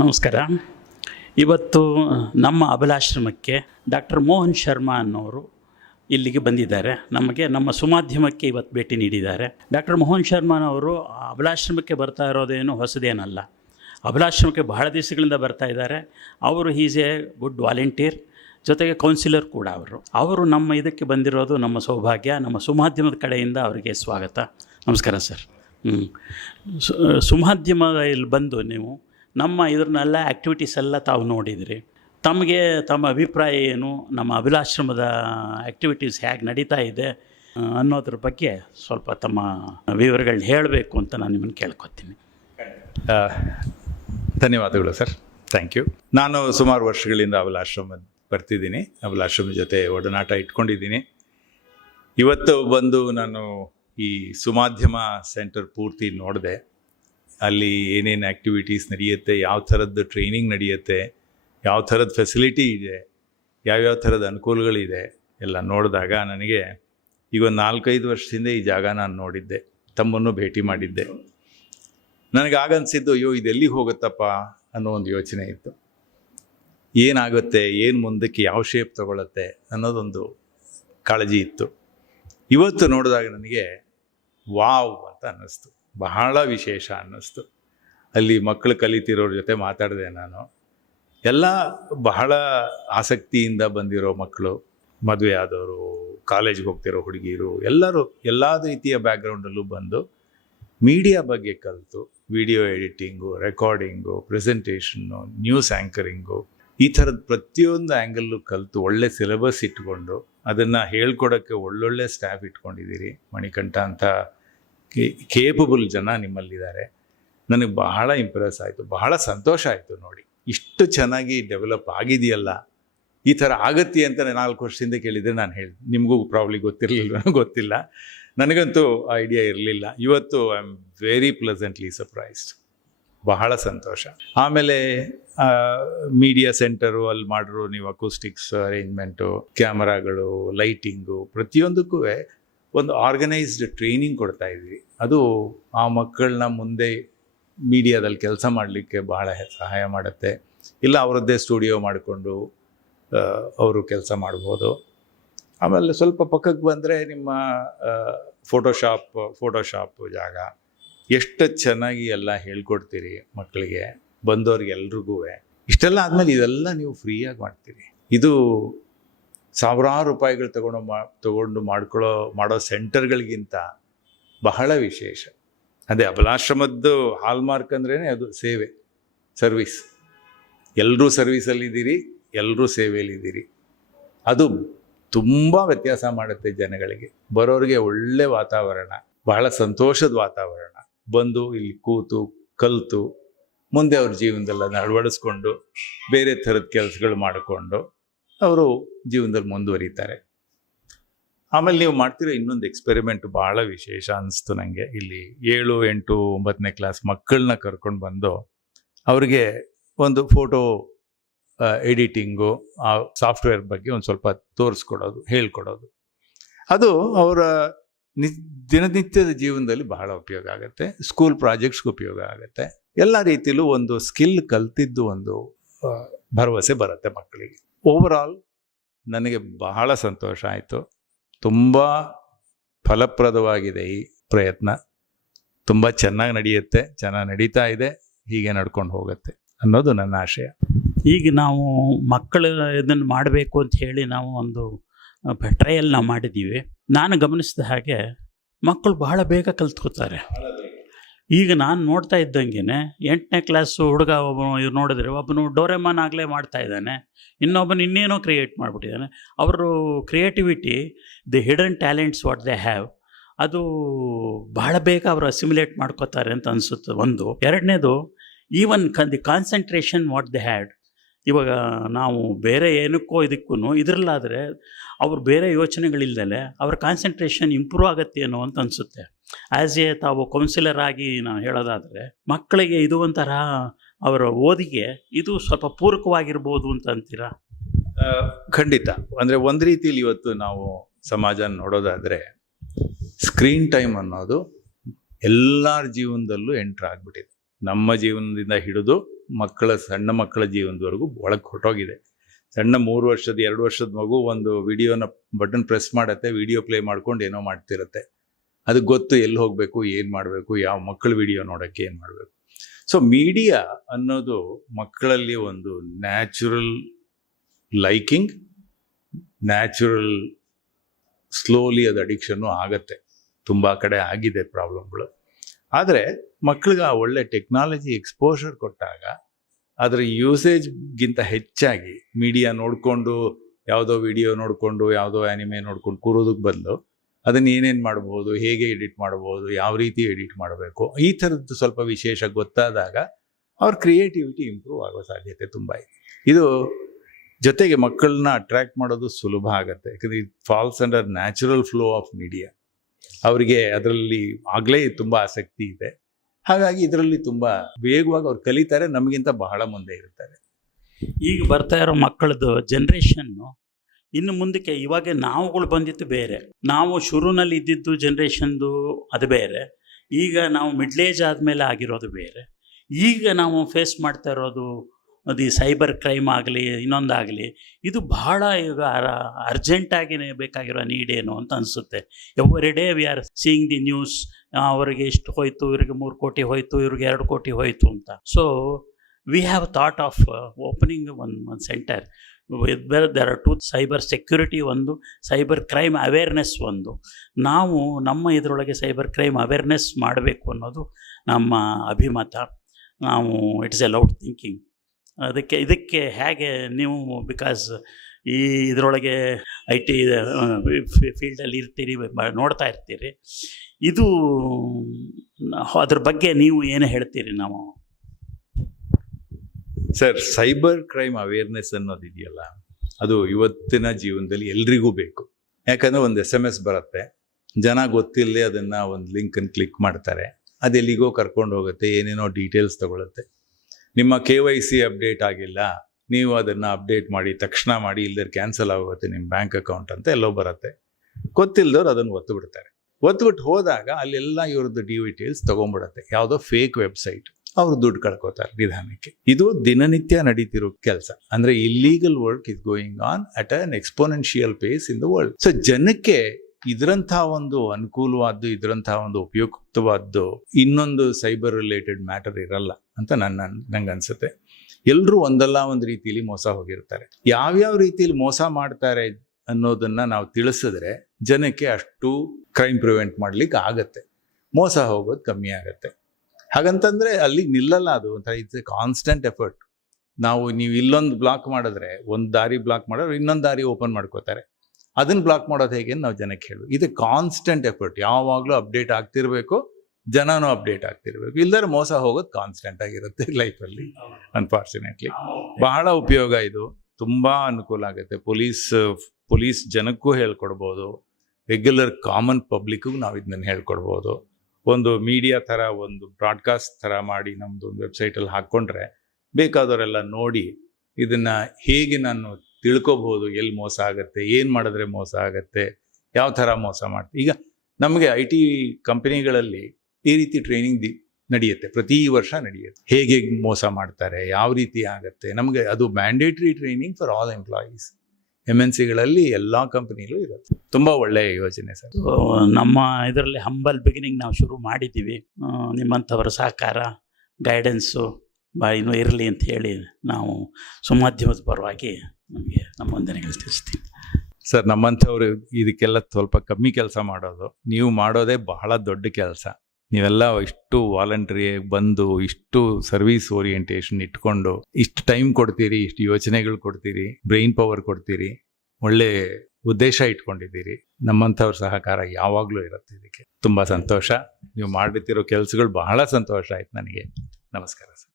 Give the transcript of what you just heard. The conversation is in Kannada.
ನಮಸ್ಕಾರ. ಇವತ್ತು ನಮ್ಮ ಅಬಲಾಶ್ರಮಕ್ಕೆ ಡಾಕ್ಟರ್ ಮೋಹನ್ ಶರ್ಮಾ ಅನ್ನೋರು ಇಲ್ಲಿಗೆ ಬಂದಿದ್ದಾರೆ. ನಮಗೆ ನಮ್ಮ ಸುಮಾಧ್ಯಮಕ್ಕೆ ಇವತ್ತು ಭೇಟಿ ನೀಡಿದ್ದಾರೆ. ಡಾಕ್ಟರ್ ಮೋಹನ್ ಶರ್ಮಾನವರು ಅಬಲಾಶ್ರಮಕ್ಕೆ ಬರ್ತಾ ಇರೋದೇನು ಹೊಸದೇನಲ್ಲ. ಅಬಲಾಶ್ರಮಕ್ಕೆ ಬಹಳ ದಿವಸಗಳಿಂದ ಬರ್ತಾ ಇದ್ದಾರೆ. ಅವರು ಈಸ್ ಎ ಗುಡ್ ವಾಲಂಟಿಯರ್ ಜೊತೆಗೆ ಕೌನ್ಸಿಲರ್ ಕೂಡ ಅವರು. ಅವರು ನಮ್ಮ ಇದಕ್ಕೆ ಬಂದಿರೋದು ನಮ್ಮ ಸೌಭಾಗ್ಯ, ನಮ್ಮ ಸುಮಾಧ್ಯಮದ ಕಡೆಯಿಂದ ಅವರಿಗೆ ಸ್ವಾಗತ. ನಮಸ್ಕಾರ ಸರ್. ಹ್ಞೂ ಸು- ಸುಮಾಧ್ಯಮದ ಇಲ್ಲಿ ಬಂದು ನೀವು ನಮ್ಮ ಇದ್ರನ್ನೆಲ್ಲ ಆ್ಯಕ್ಟಿವಿಟೀಸ್ ಎಲ್ಲ ತಾವು ನೋಡಿದಿರಿ. ತಮಗೆ ತಮ್ಮ ಅಭಿಪ್ರಾಯ ಏನು? ನಮ್ಮ ಅಭಿಲಾಶ್ರಮದ ಆ್ಯಕ್ಟಿವಿಟೀಸ್ ಹೇಗೆ ನಡೀತಾ ಇದೆ? ಅನ್ನೋದ್ರ ಬಗ್ಗೆ ಸ್ವಲ್ಪ ತಮ್ಮ ವಿವರಗಳನ್ನ ಹೇಳಬೇಕು ಅಂತ ನಾನು ನಿಮ್ಮನ್ನು ಕೇಳ್ಕೊತೀನಿ. ಧನ್ಯವಾದಗಳು ಸರ್. ಥ್ಯಾಂಕ್ ಯು ನಾನು ಸುಮಾರು ವರ್ಷಗಳಿಂದ ಅಬಲಾಶ್ರಮ ಬರ್ತಿದ್ದೀನಿ. ಅಬಲಾಶ್ರಮ ಜೊತೆ ಒಡನಾಟ ಇಟ್ಕೊಂಡಿದ್ದೀನಿ. ಇವತ್ತು ಬಂದು ನಾನು ಈ ಸುಮಾಧ್ಯಮ ಸೆಂಟರ್ ಪೂರ್ತಿ ನೋಡಿದೆ. ಅಲ್ಲಿ ಏನೇನು ಆ್ಯಕ್ಟಿವಿಟೀಸ್ ನಡೆಯುತ್ತೆ, ಯಾವ ಥರದ್ದು ಟ್ರೈನಿಂಗ್ ನಡೆಯುತ್ತೆ, ಯಾವ ಥರದ ಫೆಸಿಲಿಟಿ ಇದೆ ಯಾವ್ಯಾವ ಥರದ ಅನುಕೂಲಗಳಿದೆ ಎಲ್ಲ ನೋಡಿದಾಗ ನನಗೆ ಈಗ ಒಂದು ನಾಲ್ಕೈದು ವರ್ಷದಿಂದ ಈ ಜಾಗ ನಾನು ನೋಡಿದ್ದೆ, ತಮ್ಮನ್ನು ಭೇಟಿ ಮಾಡಿದ್ದೆ. ನನಗೆ ಆಗನ್ಸಿದ್ದು, ಅಯ್ಯೋ ಇದೆಲ್ಲಿಗೆ ಹೋಗುತ್ತಪ್ಪ? ಅನ್ನೋ ಒಂದು ಯೋಚನೆ ಇತ್ತು. ಏನಾಗುತ್ತೆ, ಏನು ಮುಂದಕ್ಕೆ ಯಾವ ಶೇಪ್ ತಗೊಳುತ್ತೆ ಅನ್ನೋದೊಂದು ಕಾಳಜಿ ಇತ್ತು. ಇವತ್ತು ನೋಡಿದಾಗ ನನಗೆ, ವಾವ್ ಅಂತ ಅನ್ನಿಸ್ತು. ಬಹಳ ವಿಶೇಷ ಅನ್ನಿಸ್ತು. ಅಲ್ಲಿ ಮಕ್ಕಳು ಕಲಿತಿರೋರ ಜೊತೆ ಮಾತಾಡಿದೆ ನಾನು. ಎಲ್ಲ ಬಹಳ ಆಸಕ್ತಿಯಿಂದ ಬಂದಿರೋ ಮಕ್ಕಳು ಮದುವೆ ಆದವರು ಕಾಲೇಜ್ಗೆ ಹೋಗ್ತಿರೋ ಹುಡುಗಿಯರು ಎಲ್ಲರೂ ಎಲ್ಲ ರೀತಿಯ ಬ್ಯಾಕ್ಗ್ರೌಂಡಲ್ಲೂ ಬಂದು ಮೀಡಿಯಾ ಬಗ್ಗೆ ಕಲಿತು. Video editing recording presentation news anchoring ಈ ಥರದ ಪ್ರತಿಯೊಂದು ಆ್ಯಂಗಲ್ಲು ಕಲಿತು ಒಳ್ಳೆ ಸಿಲೆಬಸ್ ಇಟ್ಕೊಂಡು ಅದನ್ನು ಹೇಳ್ಕೊಡೋಕ್ಕೆ ಒಳ್ಳೊಳ್ಳೆ ಸ್ಟಾಫ್ ಇಟ್ಕೊಂಡಿದ್ದೀರಿ. ಮಣಿಕಂಠ ಅಂತ ಕೇಪಬಲ್ ಜನ ನಿಮ್ಮಲ್ಲಿದ್ದಾರೆ. ನನಗೆ ಬಹಳ ಇಂಪ್ರೆಸ್ ಆಯಿತು, ಬಹಳ ಸಂತೋಷ ಆಯಿತು ನೋಡಿ. ಇಷ್ಟು ಚೆನ್ನಾಗಿ ಡೆವಲಪ್ ಆಗಿದೆಯಲ್ಲ, ಈ ಥರ ಆಗತ್ತೆ ಅಂತ ನಾಲ್ಕು ವರ್ಷದಿಂದ ಕೇಳಿದರೆ ನಾನು ಹೇಳಿ, ನಿಮಗೂ ಪ್ರಾಬ್ಲಿ ಗೊತ್ತಿರಲಿಲ್ಲ ಗೊತ್ತಿಲ್ಲ. ನನಗಂತೂ ಐಡಿಯಾ ಇರಲಿಲ್ಲ. ಇವತ್ತು I am very pleasantly surprised ಬಹಳ ಸಂತೋಷ. ಆಮೇಲೆ ಮೀಡಿಯಾ ಸೆಂಟರು ಅಲ್ಲಿ ಮಾಡಿರೋ ನೀವು ಅಕೂಸ್ಟಿಕ್ಸ್ ಅರೇಂಜ್ಮೆಂಟು ಕ್ಯಾಮರಾಗಳು ಲೈಟಿಂಗು ಪ್ರತಿಯೊಂದಕ್ಕೂ ಒಂದು ಆರ್ಗನೈಸ್ಡ್ ಟ್ರೈನಿಂಗ್ ಕೊಡ್ತಾ ಇದ್ವಿ. ಅದು ಆ ಮಕ್ಕಳನ್ನ ಮುಂದೆ ಮೀಡಿಯಾದಲ್ಲಿ ಕೆಲಸ ಮಾಡಲಿಕ್ಕೆ ಬಹಳ ಸಹಾಯ ಮಾಡುತ್ತೆ. ಇಲ್ಲ ಅವರದ್ದೇ ಸ್ಟುಡಿಯೋ ಮಾಡಿಕೊಂಡು ಅವರು ಕೆಲಸ ಮಾಡ್ಬೋದು. ಆಮೇಲೆ ಸ್ವಲ್ಪ ಪಕ್ಕಕ್ಕೆ ಬಂದರೆ ನಿಮ್ಮ ಫೋಟೋಶಾಪ್ ಫೋಟೋಶಾಪ್ ಜಾಗ. ಎಷ್ಟು ಚೆನ್ನಾಗಿ ಎಲ್ಲ ಹೇಳ್ಕೊಡ್ತೀರಿ ಮಕ್ಕಳಿಗೆ ಬಂದವ್ರಿಗೆ ಎಲ್ರಿಗೂ ಇಷ್ಟೆಲ್ಲ ಆದಮೇಲೆ ಇದೆಲ್ಲ ನೀವು ಫ್ರೀಯಾಗಿ ಮಾಡ್ತೀರಿ. ಇದು ಸಾವಿರಾರು ರೂಪಾಯಿಗಳು ತಗೊಂಡು ಮಾ, ತಗೊಂಡು ಮಾಡ್ಕೊಳ್ಳೋ, ಮಾಡೋ ಸೆಂಟರ್ಗಳಿಗಿಂತ ಬಹಳ ವಿಶೇಷ. ಅದೇ ಅಬಲಾಶ್ರಮದ್ದು ಹಾಲ್ಮಾರ್ಕ್ ಅಂದ್ರೇ ಅದು ಸೇವೆ, ಸರ್ವಿಸ್. ಎಲ್ಲರೂ ಸರ್ವಿಸಲ್ಲಿದ್ದೀರಿ ಎಲ್ಲರೂ ಸೇವೆಯಲ್ಲಿದ್ದೀರಿ. ಅದು ತುಂಬ ವ್ಯತ್ಯಾಸ ಮಾಡುತ್ತೆ ಜನಗಳಿಗೆ. ಬರೋರಿಗೆ ಒಳ್ಳೆ ವಾತಾವರಣ, ಬಹಳ ಸಂತೋಷದ ವಾತಾವರಣ. ಬಂದು ಇಲ್ಲಿ ಕೂತು, ಕಲಿತು, ಮುಂದೆ ಅವ್ರ ಜೀವನದಲ್ಲ ಅಳವಡಿಸ್ಕೊಂಡು ಬೇರೆ ಥರದ ಕೆಲಸಗಳು ಮಾಡಿಕೊಂಡು ಅವರು ಜೀವನದಲ್ಲಿ ಮುಂದುವರಿತಾರೆ. ಆಮೇಲೆ ನೀವು ಮಾಡ್ತಿರೋ ಇನ್ನೊಂದು ಎಕ್ಸ್ಪೆರಿಮೆಂಟ್ ಭಾಳ ವಿಶೇಷ ಅನಿಸ್ತು ನನಗೆ ಇಲ್ಲಿ ಏಳು, ಎಂಟು, ಒಂಬತ್ತನೇ ಕ್ಲಾಸ್ ಮಕ್ಕಳನ್ನ ಕರ್ಕೊಂಡು ಬಂದು ಅವರಿಗೆ ಒಂದು ಫೋಟೋ ಎಡಿಟಿಂಗು ಆ ಸಾಫ್ಟ್ವೇರ್ ಬಗ್ಗೆ ಒಂದು ಸ್ವಲ್ಪ ತೋರಿಸ್ಕೊಡೋದು, ಹೇಳ್ಕೊಡೋದು. ಅದು ಅವರ ನಿ, ದಿನನಿತ್ಯದ ಜೀವನದಲ್ಲಿ ಬಹಳ ಉಪಯೋಗ ಆಗುತ್ತೆ. ಸ್ಕೂಲ್ ಪ್ರಾಜೆಕ್ಟ್ಸ್ಗೆ ಉಪಯೋಗ ಆಗುತ್ತೆ. ಎಲ್ಲ ರೀತಿಯಲ್ಲೂ ಒಂದು ಸ್ಕಿಲ್ ಕಲ್ತಿದ್ದು ಒಂದು ಭರವಸೆ ಬರುತ್ತೆ ಮಕ್ಕಳಿಗೆ. ಓವರಾಲ್ ನನಗೆ ಬಹಳ ಸಂತೋಷ ಆಯಿತು. ತುಂಬ ಫಲಪ್ರದವಾಗಿದೆ ಈ ಪ್ರಯತ್ನ. ತುಂಬ ಚೆನ್ನಾಗಿ ನಡೆಯುತ್ತೆ, ಚೆನ್ನಾಗಿ ನಡೀತಾ ಇದೆ, ಹೀಗೆ ನಡ್ಕೊಂಡು ಹೋಗುತ್ತೆ ಅನ್ನೋದು ನನ್ನ ಆಶಯ. ಈಗ ನಾವು ಮಕ್ಕಳು ಇದನ್ನು ಮಾಡಬೇಕು ಅಂತ ಹೇಳಿ ನಾವು ಒಂದು ಟ್ರಯಲ್ ನಾವು ಮಾಡಿದ್ದೀವಿ. ನಾನು ಗಮನಿಸಿದ ಹಾಗೆ ಮಕ್ಕಳು ಬಹಳ ಬೇಗ ಕಲ್ತ್ಕೋತಾರೆ ಈಗ ನಾನು ನೋಡ್ತಾ ಇದ್ದಂಗೆ ಎಂಟನೇ ಕ್ಲಾಸು ಹುಡುಗ ಒಬ್ಬನು ಇವ್ರು ನೋಡಿದ್ರೆ ಒಬ್ಬನು ಡೋರೆಮಾನ್ ಆಗಲೇ ಮಾಡ್ತಾ ಇದ್ದಾನೆ. ಇನ್ನೊಬ್ಬನು ಇನ್ನೇನೋ ಕ್ರಿಯೇಟ್ ಮಾಡಿಬಿಟ್ಟಿದ್ದಾನೆ. ಅವರು creativity the hidden talents what they have ಅದು ಬಹಳ ಬೇಗ ಅವರು ಅಸಿಮ್ಯುಲೇಟ್ ಮಾಡ್ಕೋತಾರೆ ಅಂತ ಅನಿಸುತ್ತೆ ಒಂದು. ಎರಡನೇದು even con the concentration what they had ಇವಾಗ ನಾವು ಬೇರೆ ಏನಕ್ಕೋ ಇದಕ್ಕೂ ಇದರಲ್ಲಾದರೆ ಅವ್ರು ಬೇರೆ ಯೋಚನೆಗಳಿಲ್ದಲೆ ಅವ್ರ ಕಾನ್ಸಂಟ್ರೇಷನ್ ಇಂಪ್ರೂವ್ ಆಗುತ್ತೆ ಅನ್ನೋ ಅಂತ ಅನಿಸುತ್ತೆ. ಆ್ಯಸ್ ಎ ತಾವು ಕೌನ್ಸಿಲರ್ ಆಗಿ ನಾನು ಹೇಳೋದಾದರೆ, ಮಕ್ಕಳಿಗೆ ಇದು ಒಂಥರ ಅವರ ಓದಿಗೆ ಇದು ಸ್ವಲ್ಪ ಪೂರಕವಾಗಿರ್ಬೋದು ಅಂತ ಅಂತೀರಾ? ಖಂಡಿತ. ಅಂದರೆ ಒಂದು ರೀತಿಯಲ್ಲಿ ಇವತ್ತು ನಾವು ಸಮಾಜ ನೋಡೋದಾದರೆ ಸ್ಕ್ರೀನ್ ಟೈಮ್ ಅನ್ನೋದು ಎಲ್ಲರ ಜೀವನದಲ್ಲೂ ಎಂಟ್ರ್ ಆಗಿಬಿಟ್ಟಿದೆ. ನಮ್ಮ ಜೀವನದಿಂದ ಹಿಡಿದು ಮಕ್ಕಳ, ಸಣ್ಣ ಮಕ್ಕಳ ಜೀವನದವರೆಗೂ ಒಳಗೆ ಹೊಟ್ಟೋಗಿದೆ ಸಣ್ಣ ಮೂರು ವರ್ಷದ, ಎರಡು ವರ್ಷದ ಮಗು ಒಂದು ವಿಡಿಯೋನ ಬಟನ್ ಪ್ರೆಸ್ ಮಾಡುತ್ತೆ ವಿಡಿಯೋ ಪ್ಲೇ ಮಾಡ್ಕೊಂಡು ಏನೋ ಮಾಡ್ತಿರತ್ತೆ. ಅದು ಗೊತ್ತು ಎಲ್ಲಿ ಹೋಗಬೇಕು, ಏನು ಮಾಡಬೇಕು, ಯಾವ ಮಕ್ಕಳ ವಿಡಿಯೋ ನೋಡೋಕ್ಕೆ ಏನು ಮಾಡಬೇಕು. ಸೊ ಮೀಡಿಯಾ ಅನ್ನೋದು ಮಕ್ಕಳಲ್ಲಿ ಒಂದು ನ್ಯಾಚುರಲ್ ಲೈಕಿಂಗ್ ನ್ಯಾಚುರಲ್ ಸ್ಲೋಲಿ ಅದು ಅಡಿಕ್ಷನ್ನು ಆಗತ್ತೆ. ತುಂಬ ಕಡೆ ಆಗಿದೆ ಪ್ರಾಬ್ಲಮ್ಗಳು ಆದರೆ ಮಕ್ಕಳಿಗೆ ಆ ಒಳ್ಳೆ ಟೆಕ್ನಾಲಜಿ ಎಕ್ಸ್ಪೋಷರ್ ಕೊಟ್ಟಾಗ ಅದರ ಯೂಸೇಜ್ಗಿಂತ ಹೆಚ್ಚಾಗಿ ಮೀಡಿಯಾ ನೋಡಿಕೊಂಡು, ಯಾವುದೋ ವಿಡಿಯೋ ನೋಡಿಕೊಂಡು, ಯಾವುದೋ ಆ್ಯನಿಮೆ ನೋಡ್ಕೊಂಡು ಕೂರೋದಕ್ಕೆ ಬದಲು ಅದನ್ನು ಏನೇನು ಮಾಡ್ಬೋದು, ಹೇಗೆ ಎಡಿಟ್ ಮಾಡ್ಬೋದು, ಯಾವ ರೀತಿ ಎಡಿಟ್ ಮಾಡಬೇಕು, ಈ ಥರದ್ದು ಸ್ವಲ್ಪ ವಿಶೇಷ ಗೊತ್ತಾದಾಗ ಅವ್ರ ಕ್ರಿಯೇಟಿವಿಟಿ ಇಂಪ್ರೂವ್ ಆಗೋ ಸಾಧ್ಯತೆ ತುಂಬ ಇದೆ. ಇದು ಜೊತೆಗೆ ಮಕ್ಕಳನ್ನ ಅಟ್ರ್ಯಾಕ್ಟ್ ಮಾಡೋದು ಸುಲಭ ಆಗುತ್ತೆ. ಯಾಕಂದರೆ ಇದು falls under natural flow of media ಅವರಿಗೆ ಅದರಲ್ಲಿ ಆಗಲೇ ತುಂಬ ಆಸಕ್ತಿ ಇದೆ. ಹಾಗಾಗಿ ಇದರಲ್ಲಿ ತುಂಬ ವೇಗವಾಗಿ ಅವ್ರು ಕಲಿತಾರೆ, ನಮಗಿಂತ ಬಹಳ ಮುಂದೆ ಇರ್ತಾರೆ. ಈಗ ಬರ್ತಾ ಇರೋ ಮಕ್ಕಳದು ಜನ್ರೇಷನ್ನು ಇನ್ನು ಮುಂದಕ್ಕೆ ಇವಾಗ ನಾವುಗಳು ಬಂದಿದ್ದು ಬೇರೆ. ನಾವು ಶುರುನಲ್ಲಿ ಇದ್ದಿದ್ದು ಜನ್ರೇಷನ್ದು ಅದು ಬೇರೆ. ಈಗ ನಾವು ಮಿಡ್ಲ್ ಏಜ್ ಆದಮೇಲೆ ಆಗಿರೋದು ಬೇರೆ. ಈಗ ನಾವು ಫೇಸ್ ಮಾಡ್ತಾ ಇರೋದು ಅದು ಈ ಸೈಬರ್ ಕ್ರೈಮ್ ಆಗಲಿ, ಇನ್ನೊಂದಾಗಲಿ, ಇದು ಬಹಳ ಈಗ ಅರ್ಜೆಂಟಾಗಿ ಬೇಕಾಗಿರೋ ನೀಡ್ ಏನು ಅಂತ ಅನಿಸುತ್ತೆ. Every day we are seeing the news ಅವರಿಗೆ ಇಷ್ಟು ಹೋಯ್ತು, ಇವರಿಗೆ ಮೂರು ಕೋಟಿ ಹೋಯ್ತು, ಇವ್ರಿಗೆ ಎರಡು ಕೋಟಿ ಹೋಯ್ತು ಅಂತ. So we have thought of opening one one centre there are to cyber security ಒಂದು ಸೈಬರ್ ಕ್ರೈಮ್ ಅವೇರ್ನೆಸ್ ಒಂದು. ನಾವು ನಮ್ಮ ಇದರೊಳಗೆ ಸೈಬರ್ ಕ್ರೈಮ್ ಅವೇರ್ನೆಸ್ ಮಾಡಬೇಕು ಅನ್ನೋದು ನಮ್ಮ ಅಭಿಮತ. ನಾವು ಇಟ್ಸ್ ಎ ಲೌಡ್ ಥಿಂಕಿಂಗ್ ಅದಕ್ಕೆ, ಇದಕ್ಕೆ ಹೇಗೆ ನೀವು ಬಿಕಾಸ್ ಈ ಇದರೊಳಗೆ ಐ ಟಿ ಫೀಲ್ಡಲ್ಲಿ ಇರ್ತೀರಿ ನೋಡ್ತಾ ಇರ್ತೀರಿ. ಇದು, ಅದ್ರ ಬಗ್ಗೆ ನೀವು ಏನು ಹೇಳ್ತೀರಿ ನಾವು? ಸರ್, ಸೈಬರ್ ಕ್ರೈಮ್ ಅವೇರ್ನೆಸ್ ಅನ್ನೋದಿದೆಯಲ್ಲ ಅದು ಇವತ್ತಿನ ಜೀವನದಲ್ಲಿ ಎಲ್ರಿಗೂ ಬೇಕು. ಯಾಕಂದ್ರೆ ಒಂದು ಎಸ್ ಎಂ ಎಸ್ ಬರುತ್ತೆ, ಜನ ಗೊತ್ತಿಲ್ಲದೆ ಅದನ್ನ ಒಂದು ಲಿಂಕನ್ನು ಕ್ಲಿಕ್ ಮಾಡ್ತಾರೆ ಅದೆಲ್ಲಿಗೋ ಕರ್ಕೊಂಡು ಹೋಗುತ್ತೆ, ಏನೇನೋ ಡೀಟೇಲ್ಸ್ ತಗೊಳುತ್ತೆ. ನಿಮ್ಮ ಕೆ ವೈ ಸಿ ಅಪ್ಡೇಟ್ ಆಗಿಲ್ಲ, ನೀವು ಅದನ್ನು ಅಪ್ಡೇಟ್ ಮಾಡಿ, ತಕ್ಷಣ ಮಾಡಿ ಇಲ್ಲದ್ರೆ ಕ್ಯಾನ್ಸಲ್ ಆಗುತ್ತೆ ನಿಮ್ಮ ಬ್ಯಾಂಕ್ ಅಕೌಂಟ್ ಅಂತ ಎಲ್ಲೋ ಬರುತ್ತೆ. ಗೊತ್ತಿಲ್ಲದವ್ರು ಅದನ್ನು ಒತ್ತು ಬಿಡ್ತಾರೆ. ಒತ್ಬಿಟ್ಟು ಹೋದಾಗ ಅಲ್ಲೆಲ್ಲ ಇವ್ರದ್ದು ಡಿ ಡೀಟೇಲ್ಸ್ ತಗೊಂಡ್ಬಿಡತ್ತೆ ಯಾವುದೋ ಫೇಕ್ ವೆಬ್ಸೈಟ್ ಅವ್ರು ದುಡ್ಡು ಕಳ್ಕೊತಾರೆ ನಿಧಾನಕ್ಕೆ. ಇದು ದಿನನಿತ್ಯ ನಡೀತಿರೋ ಕೆಲಸ. ಅಂದ್ರೆ illegal work is going on at an exponential pace in the world so ಜನಕ್ಕೆ ಇದರಂಥ ಒಂದು ಅನುಕೂಲವಾದ್ದು, ಇದರಂಥ ಒಂದು ಉಪಯುಕ್ತವಾದ್ದು ಇನ್ನೊಂದು ಸೈಬರ್ ರಿಲೇಟೆಡ್ ಮ್ಯಾಟರ್ ಇರಲ್ಲ ಅಂತ ನನ್ನ, ನಂಗೆ ಅನ್ಸುತ್ತೆ. ಎಲ್ಲರೂ ಒಂದಲ್ಲ ಒಂದು ರೀತಿಯಲ್ಲಿ ಮೋಸ ಹೋಗಿರ್ತಾರೆ. ಯಾವ್ಯಾವ ರೀತಿಯಲ್ಲಿ ಮೋಸ ಮಾಡ್ತಾರೆ ಅನ್ನೋದನ್ನ ನಾವು ತಿಳಿಸಿದ್ರೆ ಜನಕ್ಕೆ ಅಷ್ಟು ಕ್ರೈಮ್ ಪ್ರಿವೆಂಟ್ ಮಾಡ್ಲಿಕ್ಕೆ ಆಗತ್ತೆ ಮೋಸ ಹೋಗೋದು ಕಮ್ಮಿ ಆಗತ್ತೆ. ಹಾಗಂತಂದ್ರೆ ಅಲ್ಲಿಗೆ ನಿಲ್ಲಲ್ಲ ಅದು ಒಂಥರ ಇಟ್ಸ್ ಎ ಕಾನ್ಸ್ಟೆಂಟ್ ಎಫರ್ಟ್ ನಾವು ನೀವು ಇಲ್ಲೊಂದು ಬ್ಲಾಕ್ ಮಾಡಿದ್ರೆ, ಒಂದು ದಾರಿ ಬ್ಲಾಕ್ ಮಾಡಿದ್ರೆ ಇನ್ನೊಂದು ದಾರಿ ಓಪನ್ ಮಾಡ್ಕೋತಾರೆ. ಅದನ್ನ ಬ್ಲಾಕ್ ಮಾಡೋದು ಹೇಗೆ ನಾವು ಜನಕ್ಕೆ ಹೇಳು ಇದು ಕಾನ್ಸ್ಟೆಂಟ್ ಎಫರ್ಟ್ ಯಾವಾಗಲೂ ಅಪ್ಡೇಟ್ ಆಗ್ತಿರ್ಬೇಕು, ಜನನೂ ಅಪ್ಡೇಟ್ ಆಗ್ತಿರ್ಬೇಕು. ಇಲ್ಲದ್ರೆ ಮೋಸ ಹೋಗೋದು ಕಾನ್ಸ್ಟೆಂಟ್ ಆಗಿರುತ್ತೆ ಲೈಫಲ್ಲಿ ಅನ್ಫಾರ್ಚುನೇಟ್ಲಿ ಬಹಳ ಉಪಯೋಗ ಇದು. ತುಂಬಾ ಅನುಕೂಲ ಆಗುತ್ತೆ. ಪೊಲೀಸ್ ಪೊಲೀಸ್ ಜನಕ್ಕೂ ಹೇಳ್ಕೊಡ್ಬೋದು. ರೆಗ್ಯುಲರ್ ಕಾಮನ್ ಪಬ್ಲಿಕ್ಗೂ ನಾವು ಇದನ್ನ ಹೇಳ್ಕೊಡ್ಬೋದು. ಒಂದು ಮೀಡಿಯಾ ಥರ, ಒಂದು ಬ್ರಾಡ್ಕಾಸ್ಟ್ ಥರ ಮಾಡಿ ನಮ್ಮದು ಒಂದು ವೆಬ್ಸೈಟಲ್ಲಿ ಹಾಕ್ಕೊಂಡ್ರೆ ಬೇಕಾದವರೆಲ್ಲ ನೋಡಿ ಇದನ್ನು ಹೇಗೆ ನಾನು ತಿಳ್ಕೊಬೋದು ಎಲ್ಲಿ ಮೋಸ ಆಗುತ್ತೆ, ಏನು ಮಾಡಿದ್ರೆ ಮೋಸ ಆಗುತ್ತೆ, ಯಾವ ಥರ ಮೋಸ ಮಾಡ್ತೀವಿ ಈಗ ನಮಗೆ ಐ ಟಿ ಕಂಪನಿಗಳಲ್ಲಿ ಈ ರೀತಿ ಟ್ರೈನಿಂಗ್ ದಿ ನಡೆಯುತ್ತೆ, ಪ್ರತಿ ವರ್ಷ ನಡೆಯುತ್ತೆ. ಹೇಗೆ ಮೋಸ ಮಾಡ್ತಾರೆ, ಯಾವ ರೀತಿ ಆಗುತ್ತೆ, ನಮಗೆ ಅದು mandatory training for all employees M N ಸಿಗಳಲ್ಲಿ ಎಲ್ಲ ಕಂಪನಿಲೂ ಇರುತ್ತೆ ತುಂಬ ಒಳ್ಳೆಯ ಯೋಜನೆ ಸರ್. ನಮ್ಮ ಇದರಲ್ಲಿ ಹಂಬಲ್ ಬಿಗಿನಿಂಗ್ ನಾವು ಶುರು ಮಾಡಿದ್ದೀವಿ. ನಿಮ್ಮಂತವರ ನಿಮ್ಮಂಥವರ ಸಹಕಾರ ಗೈಡೆನ್ಸು ಬಾ ಇನ್ನೂ ಇರಲಿ ಅಂತ ಹೇಳಿ ನಾವು ಸುಮಾಧ್ಯಮದ ಪರವಾಗಿ ನಮಗೆ ನಮ್ಮ ವಂದನೆಗಳು ತಿಳಿಸ್ತೀವಿ ಸರ್ ನಮ್ಮಂಥವ್ರು ಇದಕ್ಕೆಲ್ಲ ಸ್ವಲ್ಪ ಕಮ್ಮಿ ಕೆಲಸ ಮಾಡೋದು. ನೀವು ಮಾಡೋದೇ ಬಹಳ ದೊಡ್ಡ ಕೆಲಸ. ನೀವೆಲ್ಲ ಇಷ್ಟು ವಾಲಂಟ್ರಿಯಾಗಿ ಬಂದು, ಇಷ್ಟು ಸರ್ವಿಸ್ ಓರಿಯೆಂಟೇಷನ್ ಇಟ್ಕೊಂಡು, ಇಷ್ಟು ಟೈಮ್ ಕೊಡ್ತೀರಿ, ಇಷ್ಟು ಯೋಚನೆಗಳು ಕೊಡ್ತೀರಿ ಬ್ರೈನ್ ಪವರ್ ಕೊಡ್ತೀರಿ, ಒಳ್ಳೆ ಉದ್ದೇಶ ಇಟ್ಕೊಂಡಿದ್ದೀರಿ, ನಮ್ಮಂಥವ್ರ ಸಹಕಾರ ಯಾವಾಗಲೂ ಇರುತ್ತೆ ಇದಕ್ಕೆ. ತುಂಬ ಸಂತೋಷ. ನೀವು ಮಾಡುತ್ತಿರೋ ಕೆಲಸಗಳು ಬಹಳ ಸಂತೋಷ ಆಯ್ತು ನನಗೆ. ನಮಸ್ಕಾರ ಸರ್.